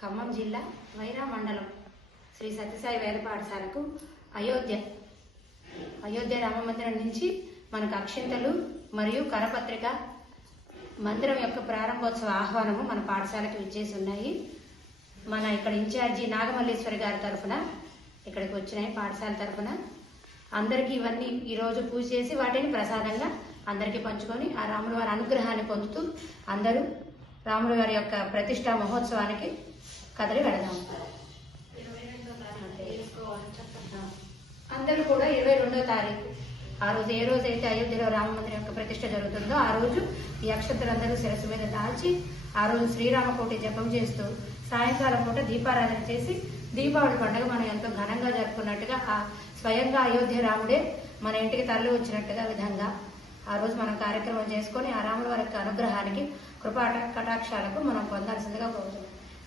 ఖమ్మం జిల్లా వైరా మండలం శ్రీ సత్యసాయి వేద పాఠశాలకు అయోధ్య. అయోధ్య రామ మందిరం నుంచి మనకు అక్షింతలు మరియు కరపత్రిక మందిరం యొక్క ప్రారంభోత్సవ ఆహ్వానము మన పాఠశాలకు విచ్చేసి ఉన్నాయి. మన ఇక్కడ ఇన్ఛార్జి నాగమల్లేశ్వరి గారి తరఫున ఇక్కడికి వచ్చినాయి పాఠశాల తరఫున. అందరికీ ఇవన్నీ ఈరోజు పూజ చేసి వాటిని ప్రసాదంగా అందరికీ పంచుకొని ఆ రాముల వారి అనుగ్రహాన్ని పొందుతూ అందరూ రాముల వారి యొక్క ప్రతిష్టా మహోత్సవానికి కదలి వెళదాము అందరూ కూడా ఇరవై రెండో తారీఖు. ఆ రోజు ఏ రోజు అయితే అయోధ్యలో రామ మందిరం యొక్క ప్రతిష్ట జరుగుతుందో ఆ రోజు ఈ అక్షంతలందరూ శిరస్సు మీద దాల్చి ఆ రోజు శ్రీరామకోటి జపం చేస్తూ సాయంకాలం పూట దీపారాధన చేసి దీపావళి పండుగ మనం ఎంతో ఘనంగా జరుపుకున్నట్టుగా ఆ స్వయంగా అయోధ్య రాముడే మన ఇంటికి తరలి వచ్చినట్టుగా విధంగా ఆ రోజు మనం కార్యక్రమం చేసుకొని ఆ రాముల వారి యొక్క అనుగ్రహానికి కృపా కటాక్షాలకు మనం పొందాల్సిందిగా కోరుతున్నాం.